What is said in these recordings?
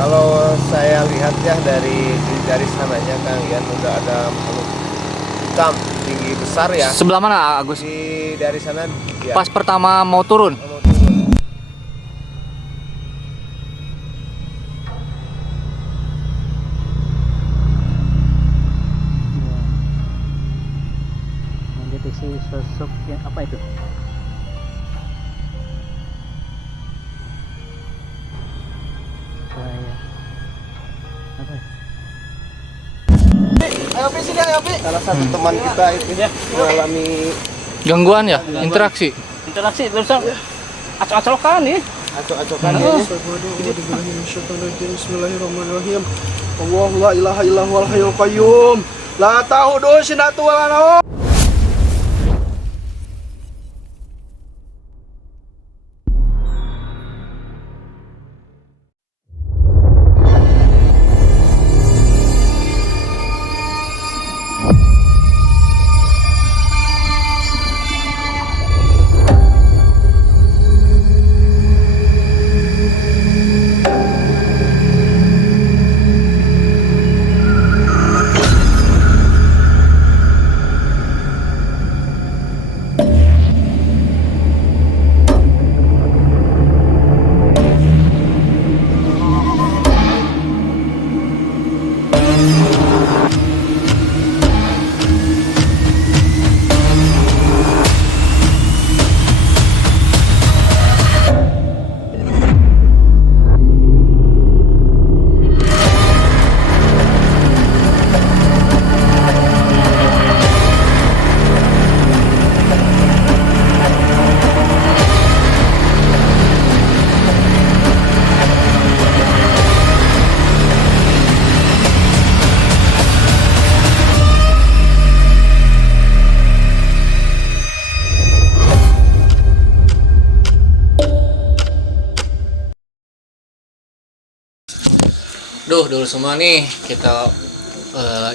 Kalau saya lihat ya dari sananya Kang Ian udah ada makhluk hitam tinggi besar ya. Sebelah mana Agus? Dari sana ya. Pas pertama mau turun. Mau turun. Mendeteksi sosok yang apa itu? Kayak apa ya? Ayo Pi sini ayo Pi. Salah satu teman kita itu ya mengalami Gangguan ya, interaksi. Interaksi terusan acok-acokan nih. acok-acokan dia. Bismillahirrahmanirrahim. Allahu la ilaha illa huwal hayyul qayyum. La ta'khudhuhu sinatun wa la nawm. Dulu semua nih kita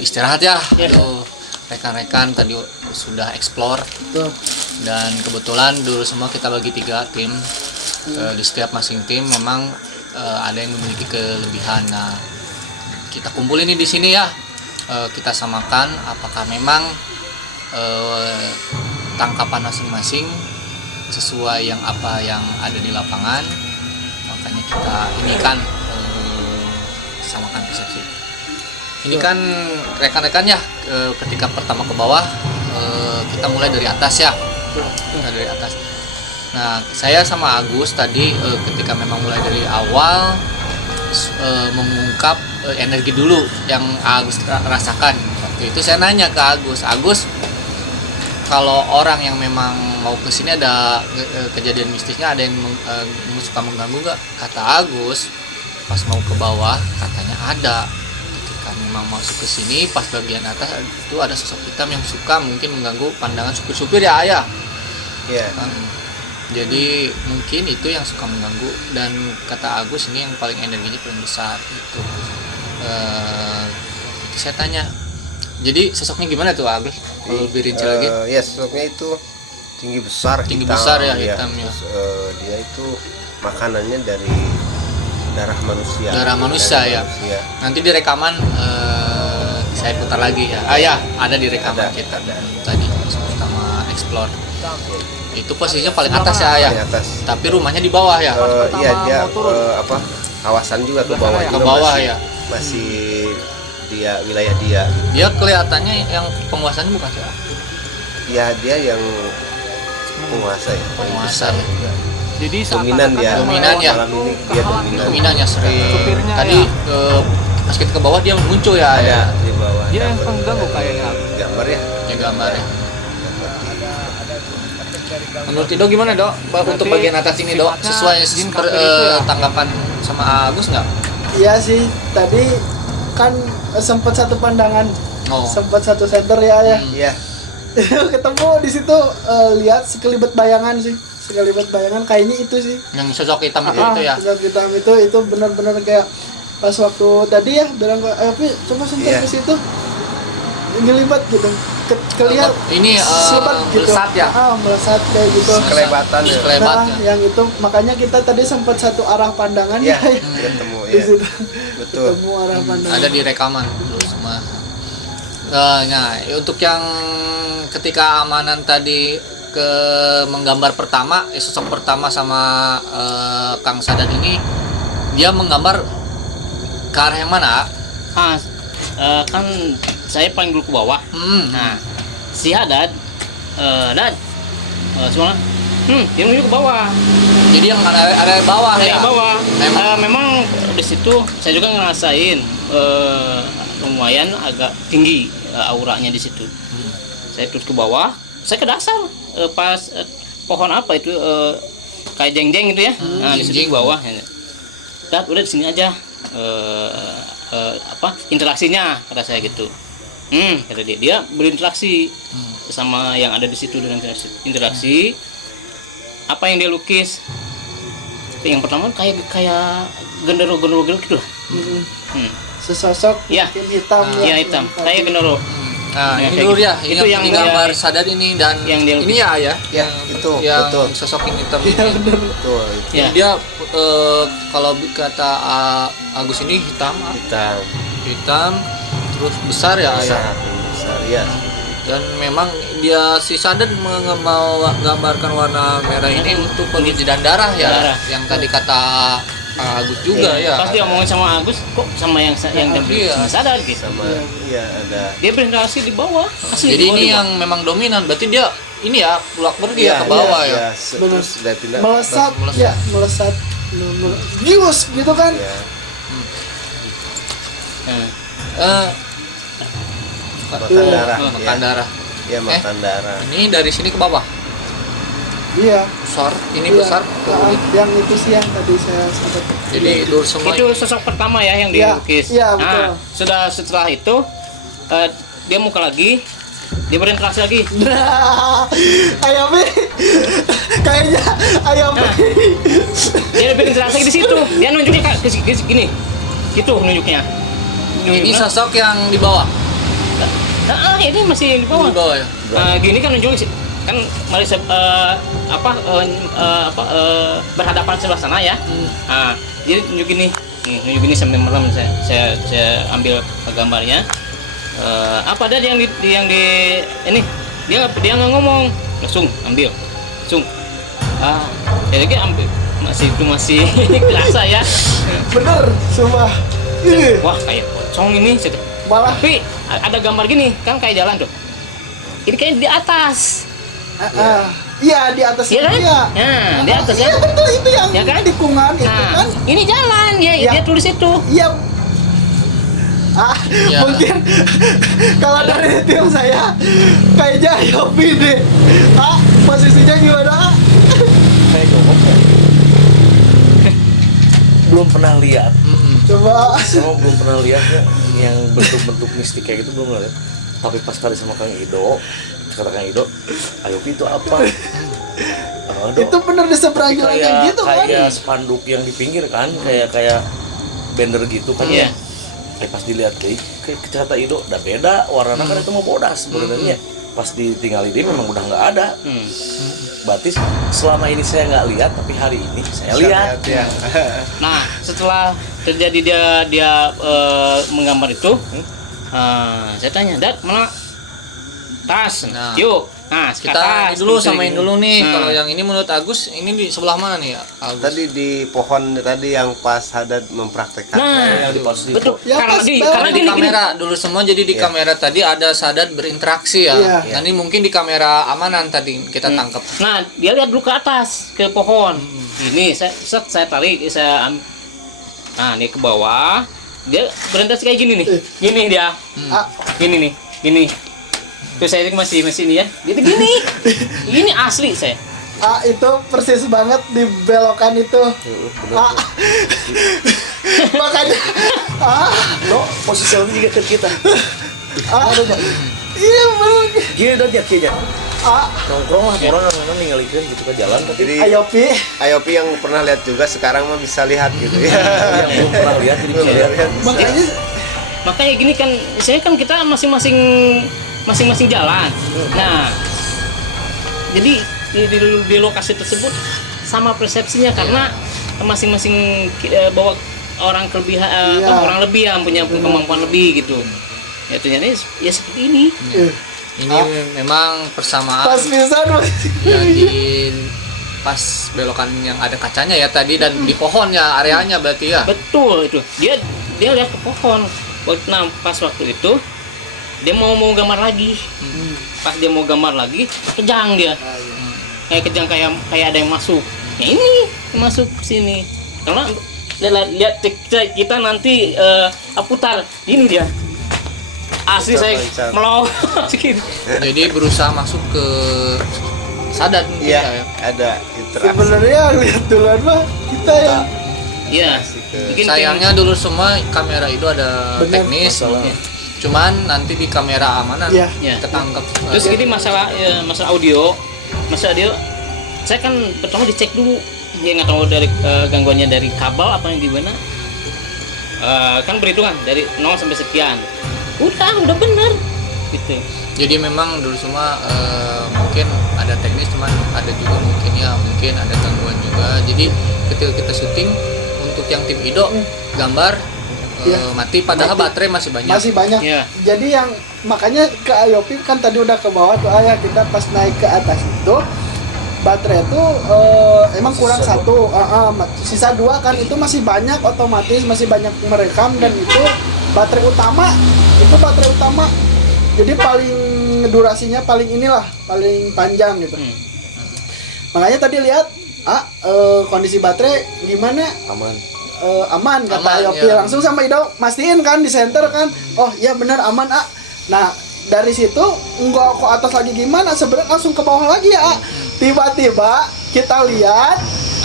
istirahat ya. Aduh, rekan-rekan tadi sudah explore. Dan kebetulan dulu semua kita bagi 3 tim. Di setiap masing tim memang ada yang memiliki kelebihan. Nah, kita kumpulin nih di sini ya. Kita samakan apakah memang tangkapan masing-masing sesuai yang apa yang ada di lapangan. Makanya kita ini kan samakan persepsi. Ini kan rekan-rekan ya, ketika pertama ke bawah kita mulai dari atas ya. Kita dari atas. Nah, saya sama Agus tadi ketika memang mulai dari awal mengungkap energi dulu yang Agus rasakan. Waktu itu saya nanya ke Agus, kalau orang yang memang mau ke sini ada kejadian mistisnya, ada yang suka mengganggu nggak? Kata Agus, pas mau ke bawah katanya ada. Ketika memang masuk ke sini pas bagian atas itu ada sosok hitam yang suka mungkin mengganggu pandangan supir-supir ya ayah. Iya. Jadi mungkin itu yang suka mengganggu, dan kata Agus ini yang paling energinya paling besar itu. Saya tanya, jadi sosoknya gimana tuh Agus? Kalau lebih rinci lagi? Ya sosoknya itu tinggi besar Ya, hitam ya. Terus, dia itu makanannya dari darah manusia. Darah manusia ya. Nanti di rekaman saya putar lagi ya. Ya ada di rekaman kita tadi pertama explore. Itu posisinya paling atas ya. Paling atas. Tapi rumahnya di bawah ya. Iya dia kawasan juga ke bawah. Ke bawah ya. Masih dia wilayah dia. Dia kelihatannya yang penguasanya bukan saya. Ya dia yang penguasa ya. Penguasa ya. Jadi Dominan ya. Dominan ya. Malam ini dia dominan. Dominannya sering. Supirnya Tadi pas kita ke bawah dia muncul ya. Ada di bawah. Dia yang pengganggu kayaknya. Gambar ya. Ya gambarnya. Menurut Ido gimana Dok? Untuk bagian atas ini Dok, sesuai tanggapan sama Agus nggak? Iya sih, tadi kan sempat satu pandangan, sempat satu center ya. Iya. Ketemu di situ, lihat sekelibat bayangan sih, sekelibat bayangan kayaknya itu sih. Yang sosok hitam itu ya? Sosok hitam itu benar-benar kayak pas waktu tadi ya bilang, ayo Pi, coba sentuh ke situ. ngelibat gitu. Kelihatan ini selebat gitu. melesat ya? Melesat kayak gitu. Kelebatan ya. Kelebat Nah, ya. yang itu makanya kita tadi sempat satu arah pandangan Iya, ya. ketemu Di ya. situ. Betul. Ketemu arah pandangan. Ada di rekaman dulu semua. Nah, untuk yang ketika Amanan tadi ke menggambar pertama, sosok pertama sama Kang Sadat ini, dia menggambar ke arah yang mana? Kan saya paling dulu ke bawah. Nah, si Haddad, semua, dia menuju ke bawah. Jadi yang ada bawah Ada ya. yang bawah. Memang. Memang di situ saya juga ngerasain lumayan agak tinggi auranya di situ. Saya terus ke bawah, saya ke dasar pas pohon apa itu kayak jeng-jeng gitu ya. Nah, di situ jeng-jeng. ke bawah. Dan udah di sini aja interaksinya kata saya gitu. Kata dia berinteraksi sama yang ada di situ dengan interaksi. Apa yang dia lukis? Yang pertama kayak gendero gitu lah. Sesosok Ya. mungkin hitam Iya hitam. Kayak gendero. Nah, Ya, ini kayak dulu gitu. ya, Itu yang yang digambar dia- Sadat ini dan yang dia ini ya ya. Ya, itu Yang betul. sosok yang hitam Iya ini. benar. Betul. Ya. Dia kalau kata Agus ini hitam, Hitam, terus besar ya, ya. besar ya. Dan memang dia si Sadat mau gambarkan warna merah ini untuk pengujian darah ya, Darah. yang tadi kata Agus juga ya. Pas dia ngomongin sama Agus, kok sama yang Iya. Sadar gitu. Sama iya ada. Dia berinteraksi di bawah. Asli Jadi di bawah, ini di bawah. yang memang dominan, berarti dia ini ya pulang pergi ya ke bawah ya. Benar. Terus dia pindah. Melesat, melesat. ya melesat. Gius gitu kan. Ya. Nah, Makan darah. Makan darah. Ya, makan darah. Ini dari sini ke bawah. Iya. Besar, ini Iya. besar. Yang itu sih yang tadi saya sempat. Jadi dur semua. itu sosok pertama ya yang Iya, dilukis. iya, betul. Nah, setelah itu dia muka lagi, dia berinteraksi lagi. Nah, ayamnya kayaknya ayamnya. Dia berinteraksi di situ. Dia nunjuknya ke gini. Gitu nunjuknya. Ini sosok yang di bawah. Nah, ini masih di bawah. Di bawah ya. Gini kan nunjuk kan mari berhadapan sebelah sana ya. Nah, jadi nunjuk gini. Nunjuk gini sampai malam saya ambil gambarnya. Apa ada yang di ini dia nggak ngomong, langsung ambil langsung jadi kayak ambil masih kerasa ya. Bener, sumpah. Ini Wah kayak pocong ini malah tapi ada gambar gini kan kayak jalan tuh, ini kayaknya di atas. iya di atas Iya kan? dia. Nah, di atas ya. Iya betul itu yang Ya kan? tikungan itu Nah, kan. ini jalan ya, Ya. dia tulis itu. Iya. Ya. Mungkin kalau dari tim saya kayaknya Yopi deh. Posisinya gimana? Kayak gokok ya. Belum pernah lihat. Coba. Saya belum pernah lihat ya yang bentuk-bentuk mistik kayak gitu, belum pernah lihat. Tapi pas kali sama Kang Ido, kata Kang Ido, ayo itu apa? Dok, Itu bener di seberang jalan kayak gitu kan? kayak spanduk yang di pinggir kan, kayak banner gitu kan. Iya. Pas dilihat kayak kata Ido, udah beda warnanya kan itu mau bodas sebenarnya. Pas ditinggal dia memang udah nggak ada. Berarti selama ini saya nggak lihat, tapi hari ini saya lihat. Ya. Nah, setelah terjadi dia menggambar itu, saya tanya, "Dad, mana tas?" Nah. Yuk. Nah, Kita ini dulu samain dulu nih. Nah. Kalau yang ini menurut Agus, ini di sebelah mana nih Agus? Tadi di pohon tadi yang pas Haddad mempraktekkan. Nah, Yang di pos di betul. Ya, Karena pas di bawah karena Di gini, kamera dulu semua, jadi di Iya. kamera tadi ada Sadat berinteraksi ya. Iya. Nah, ini mungkin di kamera amanan tadi kita tangkap. Nah, dia lihat dulu ke atas, ke pohon. Ini saya tarik, nah, ini ke bawah. Dia berinteraksi kayak gini nih. Gini dia. Gini nih, gini. Terus saya masih ini ya. Dia tuh gini. Ini asli saya. Itu persis banget di belokan itu. Makanya No, posisi ini juga ke kita. iya bener. Gini dan ya aja. Ah, Nongkrong lah orang yang ninggalin gitu ke jalan, tapi Jadi Ayopi. Ayopi yang pernah lihat juga sekarang mah bisa lihat gitu ya. yang belum pernah lihat jadi bisa lihat. Makanya Makanya gini kan, saya kan kita masing-masing jalan. Nah, jadi di lokasi tersebut sama persepsinya karena masing-masing bawa orang kelebihan, orang lebih yang punya kemampuan lebih gitu. Ya ternyata ya seperti ini. Ini memang persamaan Pas pisan. ya, di pas belokan yang ada kacanya ya tadi dan di pohon ya areanya berarti ya. Betul itu. Dia lihat ke pohon. Nah, pas waktu itu dia mau gambar lagi. Pas dia mau gambar lagi, kejang dia. Kejang kayak ada yang masuk. Ya ini masuk sini. Karena lihat kita nanti putar ini dia. Asli saya melawat gitu. Jadi berusaha masuk ke Sadat mungkin Iya, ya. ada interaksi. Sebenarnya lihat duluan mah kita yang Iya. ke- Mungkin Sayangnya dulu semua kamera itu ada Benar, teknis. masalah. Cuman nanti di kamera amanan Iya. Ya. ketangkep. Terus gini masalah audio, saya kan pertama dicek dulu, dia nggak tahu dari gangguannya dari kabel apa yang di mana. Kan berhitungan dari 0 sampai sekian. Udah bener gitu. Jadi memang dulu semua mungkin ada teknis, cuman ada juga mungkin ada gangguan juga. Jadi ketika kita syuting untuk yang tim Ido gambar Iya. mati, padahal baterai masih banyak. masih banyak. Iya. Jadi yang makanya ke Ayopi kan tadi udah ke bawah tuh ayah, kita pas naik ke atas itu baterai itu emang kurang satu, sisa 2 kan, itu masih banyak, otomatis masih banyak merekam. Dan itu baterai utama, jadi paling durasinya paling panjang gitu. Makanya tadi lihat kondisi baterai gimana, Aman. aman kata Aman, Ayopi. ya. Langsung sama Ido mastiin kan di center kan, oh iya bener aman. Nah dari situ nggak ke atas lagi gimana, sebenarnya langsung ke bawah lagi ya. Tiba-tiba kita lihat,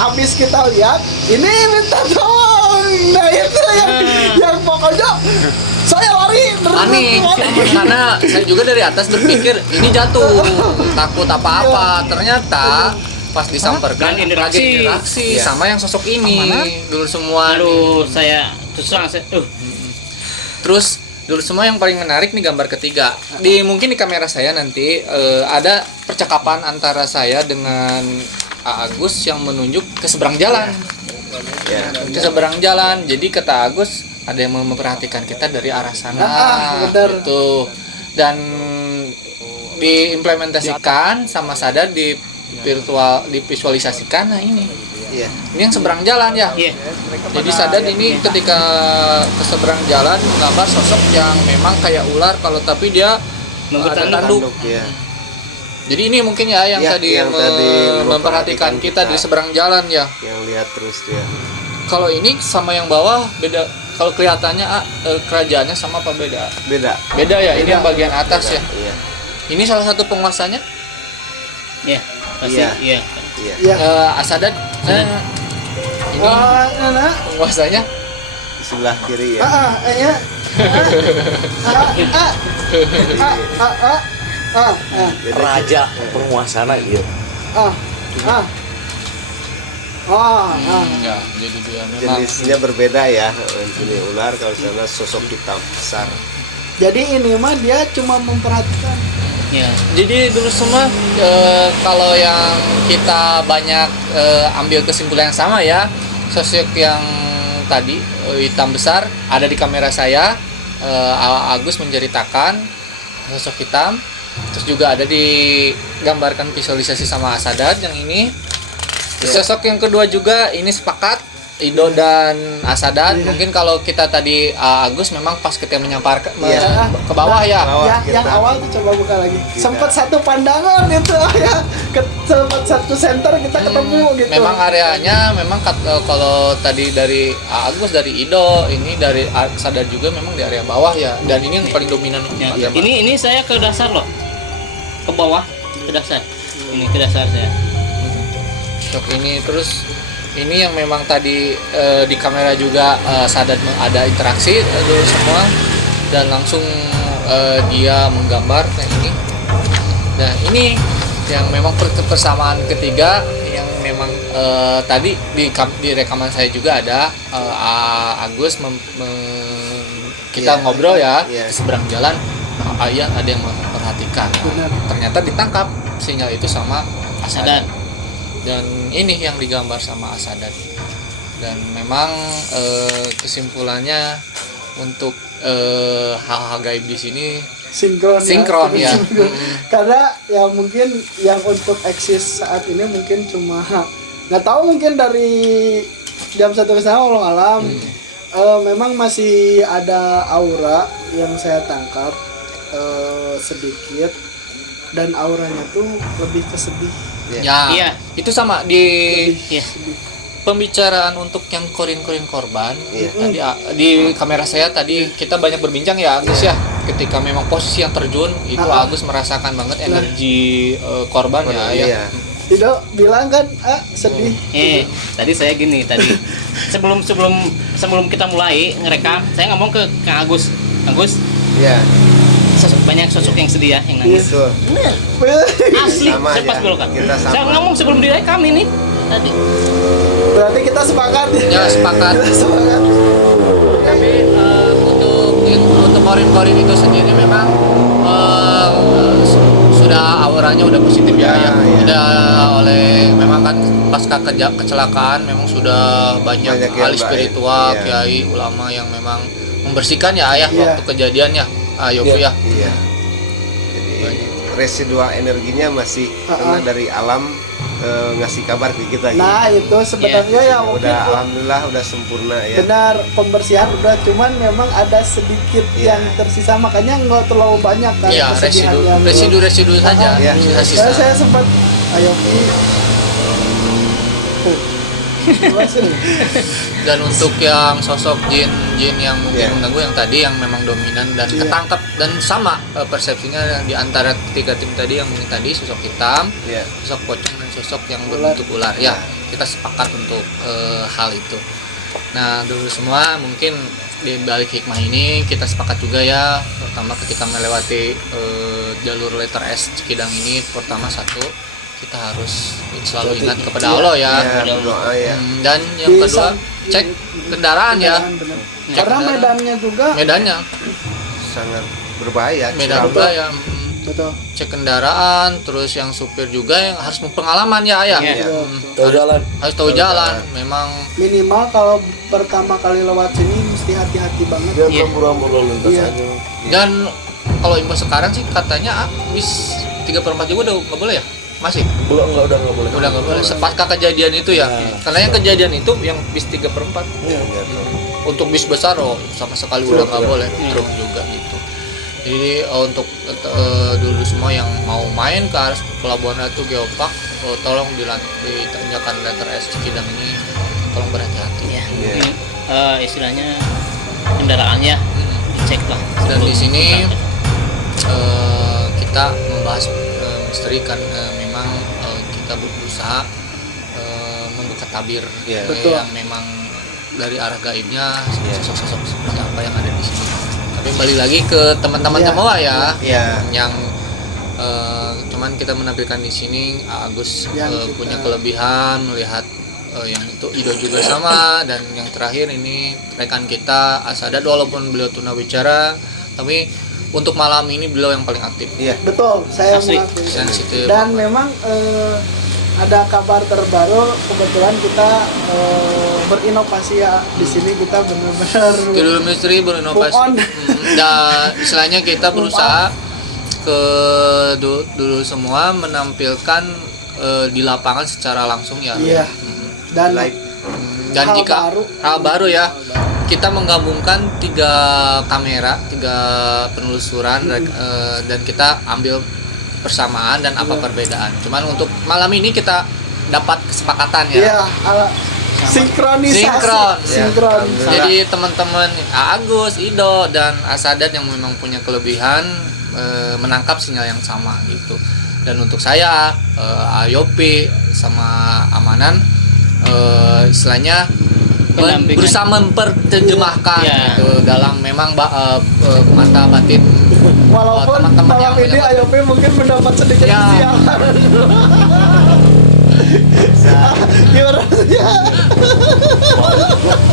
abis kita lihat ini minta tolong. Nah itu yang pokoknya saya lari Panik karena saya juga dari atas berpikir ini jatuh, takut apa-apa. Ternyata pas disamperkan Dan interaksi. lagi interaksi Iya. sama yang sosok ini dulu semua. Aduh, saya terus terang Terus dulu semua yang paling menarik nih gambar ketiga. Mungkin di kamera saya nanti ada percakapan antara saya dengan Agus yang menunjuk ke seberang jalan. Ya. Ke seberang jalan. Jadi kata Agus ada yang memperhatikan kita dari arah sana benar. gitu. Dan diimplementasikan sama Sadar di divisualisasikan. Nah ini Iya. yang seberang jalan ya. Iya. Jadi Sadar ini ketika ke seberang jalan menggambar sosok yang memang kayak ular, kalau tapi dia ada tanduk. Tanduk ya. Jadi ini mungkin ya yang Ya, tadi, yang tadi memperhatikan kita di seberang jalan ya. Yang lihat terus dia. Kalau ini sama yang bawah beda. Kalau kelihatannya kerajaannya sama apa beda? Beda. Beda ya. Ini yang bagian atas ya. Iya. Ini salah satu penguasanya. Iya. Pasti Iya. iya. Iya. ya. Asadat. Ini Nana, penguasanya. Di sebelah kiri ya. ya. Beda. Raja penguasana iya. Ya, jadi dia memang Jenisnya berbeda ya. Ini ular, kalau sana sosok hitam besar. Jadi ini mah dia cuma memperhatikan. Iya. Jadi dulu semua kalau yang kita banyak ambil kesimpulan yang sama ya, sosok yang tadi hitam besar ada di kamera saya, Agus menceritakan sosok hitam, terus juga ada digambarkan visualisasi sama Asadad yang ini. Sosok yang kedua juga ini sepakat Ido dan Asadad. Mungkin kalau kita tadi Agus memang pas kita menyamparkan Iya. ke bawah ya. Bawah Yang kita. awal tuh coba buka lagi. Tidak. Sempat satu pandangan itu ya. Sempat satu center kita ketemu gitu. Memang areanya memang kalau tadi dari Agus dari Ido, ini dari Sadar juga memang di area bawah ya. Dan ini yang paling dominan. Ya. area bawah. Ini saya ke dasar loh. Ke bawah, ke dasar. Ini ke dasar saya. Untuk ini terus ini yang memang tadi di kamera juga Sadar ada interaksi dulu semua dan langsung dia menggambar kayak ini. Nah ini yang memang persamaan ketiga yang memang tadi di rekaman saya juga ada Agus kita ngobrol ya Iya. di seberang jalan, ayah ada yang memperhatikan. Nah, ternyata ditangkap sinyal itu sama Asadat. Dan ini yang digambar sama Asadat. Dan memang kesimpulannya untuk hal-hal gaib di sini sinkron ya. Karena ya mungkin yang untuk eksis saat ini mungkin cuma nggak tahu, mungkin dari jam 1 ke sana Allah alam. Memang masih ada aura yang saya tangkap sedikit, dan auranya tuh lebih ke sedih. Ya, Iya. itu sama di Iya. pembicaraan untuk yang korin-korin korban. Iya. Tadi di kamera saya tadi kita banyak berbincang ya Agus ya. Ketika memang posisi yang terjun itu Agus merasakan banget energi korban ya. Iya. Tidak bilang kan sedih. Tadi saya gini tadi. sebelum kita mulai ngerekam, saya ngomong ke Kang Agus. Iya. Banyak sosok yang sedih ya, yang nangis. Betul. Asli, Sama saya pas aja. belokan. Kita sama. Saya ngomong sebelum direkam ini tadi. Berarti kita sepakat. Ya sepakat. Kita sepakat. Tapi untuk korin-korin itu sendiri memang sudah auranya udah positif ya. Ya. Udah oleh memang kan pasca kecelakaan memang sudah banyak Banyak yang ahli baik. spiritual, Iya. kiai, ulama yang memang membersihkan ya ayah Iya. waktu kejadiannya. Yopi ya. Iya. Jadi residual energinya masih karena dari alam ngasih kabar ke kita gitu. Nah itu sebenarnya ya mungkin Udah alhamdulillah udah sempurna ya. benar, pembersihan udah, cuman memang ada sedikit Iya. yang tersisa, makanya nggak terlalu banyak kan Iya, kesedihannya. residu saja. Iya. Sisa-sisa. Saya sempat Ayopi. Dan untuk yang sosok jin yang mungkin Iya. mengganggu yang tadi yang memang dominan dan Iya. ketangkap dan sama persepsinya di antara tiga tim tadi yang tadi sosok hitam, Iya. sosok pocong dan sosok yang Ular. berbentuk ular. Ya, kita sepakat untuk hal itu. Nah, dulu semua mungkin di balik hikmah ini kita sepakat juga ya. Pertama ketika melewati jalur letter S Cikidang ini, pertama satu kita harus selalu ingat kepada Allah ya. Iya, berdoa ya. Dan yang Di kedua sam- cek kendaraan ya. benar. Cek Karena kendaraan. medannya juga Medannya Sangat berbahaya. medan curam. juga ya. betul. Cek kendaraan, terus yang supir juga yang harus berpengalaman ya ayah. Iya. Tahu jalan. Harus tahu jalan. Memang Minimal kalau pertama kali lewat sini mesti hati-hati banget. Dia Iya. rambu-rambu lalu lintas Iya. aja. dan kalau info sekarang sih katanya bis 3/4 juga udah nggak boleh ya? Masih? Udah nggak boleh. Udah nggak boleh. Sepasca kejadian itu ya. Nah. Karena yang kejadian itu yang bis 3/4. Iya. Untuk bis besar sama sekali udah nggak Truk, boleh. Truk juga gitu. Jadi untuk dulu semua yang mau main ke arah Pelabuhan Ratu Geopark, tolong ditanjakan letter S Cikidang ini, tolong berhati-hati. Ya, Iya. mungkin istilahnya kendaraannya dicek lah. Dan di sini kita membahas misteri kan memang kita berusaha membuka tabir Iya. Betul. yang memang dari arah gaibnya Iya. sosok-sosok seperti apa yang ada di sini. Tapi kembali lagi ke teman-teman Iya. semua ya, Iya. yang cuman kita menampilkan di sini Agus Yang kita- punya kelebihan melihat yang itu Ido juga sama, dan yang terakhir ini rekan kita Asadat, walaupun beliau tunawicara tapi untuk malam ini beliau yang paling aktif, Iya. Betul, saya Asli. mengakui. sensitif. Dan memang ada kabar terbaru, kebetulan kita berinovasi ya di sini, kita benar-benar Kidul Misteri berinovasi. Move on. Dan istilahnya kita berusaha ke dulu semua menampilkan di lapangan secara langsung ya. Iya. Dan Live. Dan Hal jika baru. hal baru ya, kita menggabungkan 3 kamera, 3 penelusuran dan kita ambil persamaan dan apa perbedaan. Cuman untuk malam ini kita dapat kesepakatan ya. iya, sinkronisasi. Sinkron. Sinkron. Iya. Jadi teman-teman Agus, Ido, dan Asadat yang memang punya kelebihan menangkap sinyal yang sama gitu. Dan untuk saya, Ayopi sama Amanan, istilahnya Pendampingan. berusaha memperterjemahkan Ya. gitu dalam memang mata batin. Walaupun teman-teman malam yang ini punya- Ayopi mungkin mendapat sedikit Ya. kesialan. bisa Gimana ya?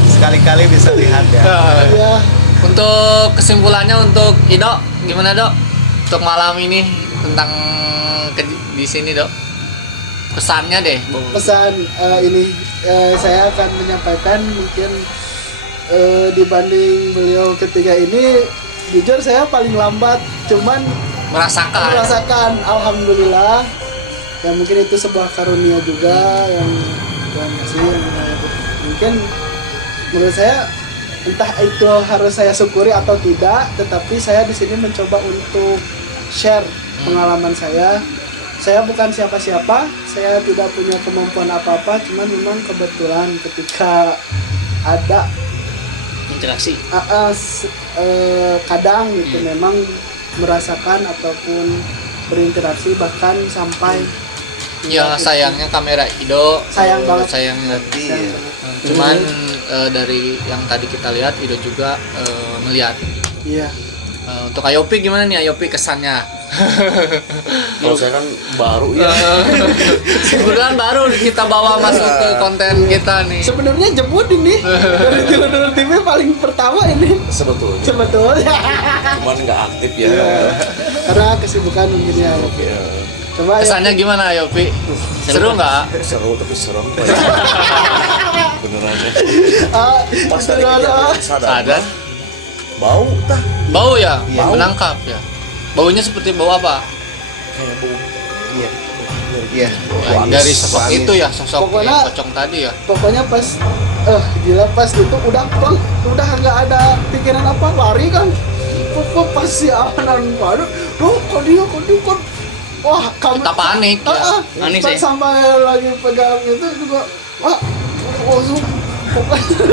sekali-kali bisa lihat ya. Ya, Untuk kesimpulannya untuk Ido gimana Dok? Untuk malam ini tentang di sini Dok. Pesannya deh. pesan ini saya akan menyampaikan mungkin dibanding beliau ketiga ini jujur saya paling lambat, cuman merasakan alhamdulillah ya, mungkin itu sebuah karunia juga yang Tuhan kasih mungkin menurut saya entah itu harus saya syukuri atau tidak, tetapi saya di sini mencoba untuk share pengalaman saya. Saya bukan siapa-siapa, saya tidak punya kemampuan apa-apa, cuman memang kebetulan ketika ada Interaksi. kadang gitu memang merasakan ataupun berinteraksi bahkan sampai Ya sayangnya kamera Ido Sayang banget. sayangnya Iya. cuman dari yang tadi kita lihat Ido juga melihat. iya. Untuk Ayopi gimana nih Ayopi kesannya? Kalau saya kan baru ya. Kebetulan baru kita bawa masuk ke konten kita nih. Sebenarnya jemput ini dari Jurnal TV paling pertama ini Sebetulnya. Cuman nggak aktif ya. karena kesibukan mungkin ya. Ya. Coba ya. Kesannya gimana Ayopi? Seru nggak? Seru tapi serem. Beneran ya. Pas Itu tadi adalah kejadian sadar. Sadar? Bau tah. Bau ya? Iya. Menangkap ya? Baunya seperti bau apa? Kayak bau. Iya. Iya. Ya, dari sosok Wangi. itu ya, sosok Pokoknya- yang pocong tadi ya. pokoknya pas gila pas itu udah nggak ada pikiran apa, lari kan pas si amanan baru kok dia wah kamu Kita panik ya. Panik pas sih. sampai lagi pegang itu juga wah langsung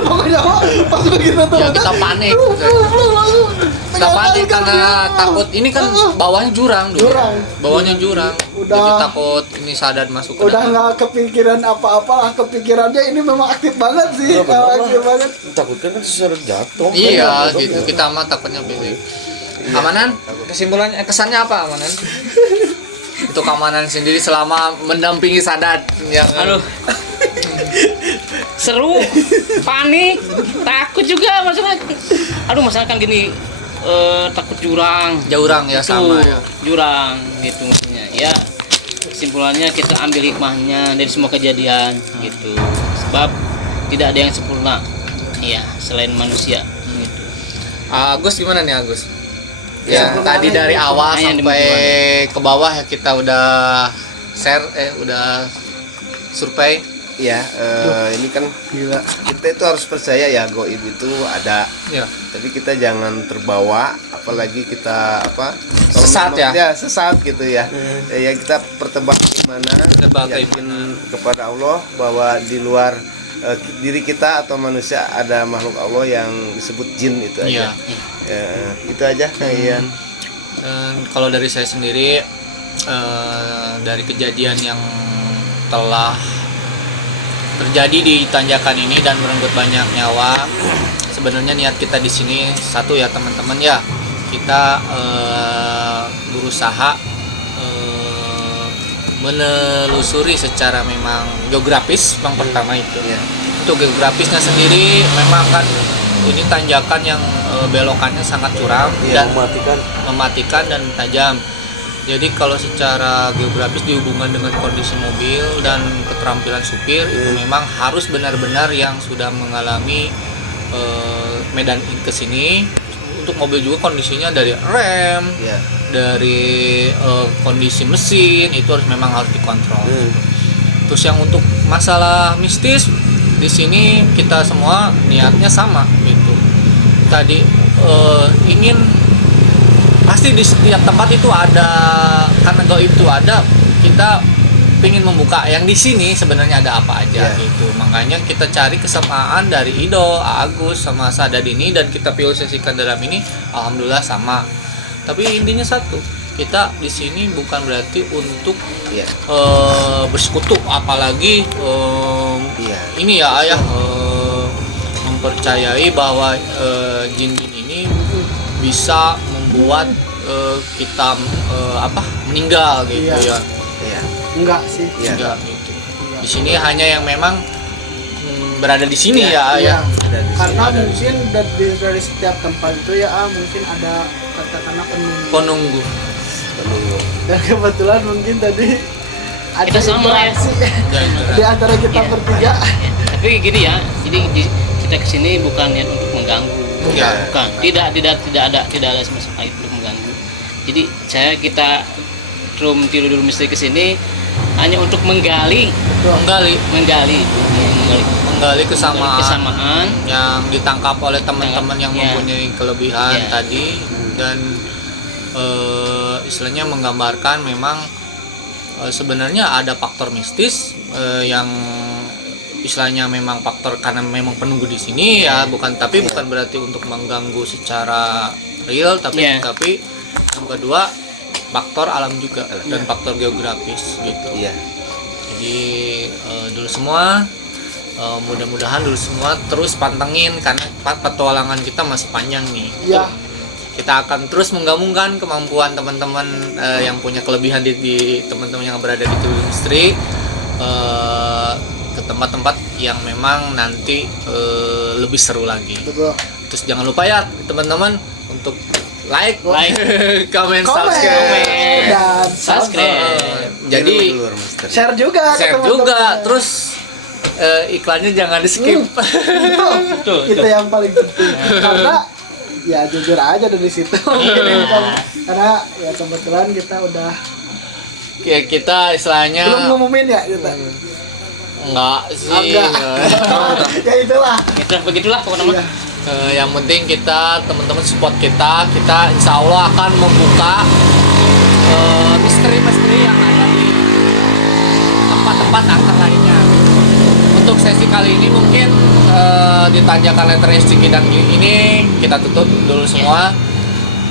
pokoknya pas begitu tuh Ya, kita panik. Kita panik karena takut ini kan bawahnya jurang dulu. Jurang. Bawahnya jurang. Udah. Jadi takut ini sadar masuk ke udah dalam. nggak kepikiran apa-apa lah, kepikirannya ini memang aktif banget sih. Ya, bener lah. Aktif banget. Takutkan kan seseret jatuh. Iya Bener, gitu. bener. Kita mah takutnya fisik. Amanan? Kesimpulannya kesannya apa Amanan? Untuk Amanan sendiri selama mendampingi Sadat yang Aduh. Seru, panik, takut juga maksudnya. Aduh, masalah kan gini, takut jurang. jurang ya sama Tuh, ya. jurang gitu maksudnya. Ya, kesimpulannya kita ambil hikmahnya dari semua kejadian gitu. Sebab tidak ada yang sempurna. Iya, selain manusia gitu. Agus gimana nih Agus? Ya, Yang tadi dari awal Yang sampai ke bawah ya kita udah share udah survei. Ya, ini kan Gila. kita itu harus percaya ya goib itu ada, Ya. tapi kita jangan terbawa, apalagi kita apa kalau Sesat memang- ya? sesat gitu ya. Ya kita pertebak gimana, Pertebak yakin keimanan. kepada Allah bahwa di luar diri kita atau manusia ada makhluk Allah yang disebut jin itu Iya. aja. Itu aja. Iya. Dan kalau dari saya sendiri dari kejadian yang telah terjadi di tanjakan ini dan merenggut banyak nyawa, sebenarnya niat kita di sini satu ya teman-teman ya, kita berusaha menelusuri secara memang geografis yang pertama itu. Iya. Untuk geografisnya sendiri memang kan ini tanjakan yang belokannya sangat curam dan mematikan dan tajam. Jadi kalau secara geografis dihubungkan dengan kondisi mobil dan keterampilan supir itu memang harus benar-benar yang sudah mengalami medan ke sini. Untuk mobil juga kondisinya dari rem, Iya. dari kondisi mesin itu memang harus dikontrol. Terus yang untuk masalah mistis di sini kita semua niatnya sama gitu. Tadi ingin pasti di setiap tempat itu ada, karena gaib itu ada, kita ingin membuka yang di sini sebenarnya ada apa aja gitu. Makanya kita cari kesamaan dari Ido, Agus sama Sadad ini dan kita filosofisikan dalam ini, alhamdulillah sama. Tapi intinya satu, kita di sini bukan berarti untuk Iya. bersekutu, apalagi Iya. ini ya ayah mempercayai bahwa jin-jin ini bisa membuat kita meninggal gitu Iya. ya. Iya. Enggak sih. Iya. Enggak gitu. Di sini hanya yang memang berada di sini ya. Iya. Ada di Karena sini, ada di mungkin dari setiap tempat itu ya mungkin ada katakanlah penunggu. Penunggu. Dan kebetulan mungkin tadi ada Kita sama ya. interaksi di antara kita Iya. bertiga. Tapi gini ya, jadi kita kesini bukan niat untuk mengganggu, Iya. bukan. Tidak ada sama sekali untuk mengganggu. Jadi kita room tidur dulu misteri kesini hanya untuk menggali Menggali kesamaan kesamaan. yang ditangkap oleh teman-teman yang Ya. mempunyai kelebihan Ya. tadi, dan istilahnya menggambarkan memang sebenarnya ada faktor mistis yang istilahnya memang faktor karena memang penunggu di sini ya, bukan berarti untuk mengganggu secara real, tapi Ya. yang kedua faktor alam juga dan faktor geografis gitu. Iya. Jadi dulu semua mudah-mudahan dulu semua terus pantengin karena petualangan kita masih panjang nih. Iya. Kita akan terus menggabungkan kemampuan teman-teman yang punya kelebihan di teman-teman yang berada di Tidur Misteri ke tempat-tempat yang memang nanti lebih seru lagi. Betul. Terus jangan lupa ya teman-teman untuk like, comment, Komen subscribe. dan Subscribe. Jadi Keluar Mister. share juga ke share teman-teman. juga, terus iklannya jangan di skip. Betul. Itu yang paling penting. Karena ya jujur aja dari situ. Karena ya kebetulan kita udah Ya, kita istilahnya belum ngumumin ya kita. enggak sih. Enggak. Ya itulah. Begitulah pokoknya. Iya. Yang penting kita teman-teman support kita insya Allah akan membuka misteri-misteri yang ada di tempat-tempat angker lainnya. Untuk sesi kali ini mungkin di Tanjakan Letteres Cikidang ini kita tutup dulu semua.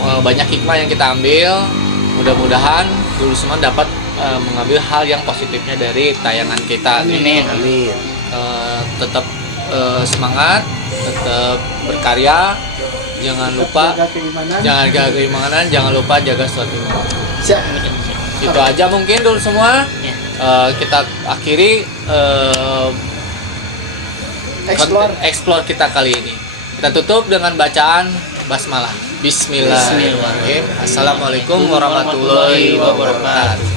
Banyak hikmah yang kita ambil, mudah-mudahan dulu semua dapat mengambil hal yang positifnya dari tayangan kita ini. Amin. Tetap semangat, tetap berkarya, jangan lupa Jaga keimanan. jangan lupa jaga suatu iman. Siap. Itu aja mungkin dulu semua. Ya. Kita akhiri explore kita kali ini. Kita tutup dengan bacaan basmalah. Bismillahirrahmanirrahim. Assalamualaikum warahmatullahi wabarakatuh.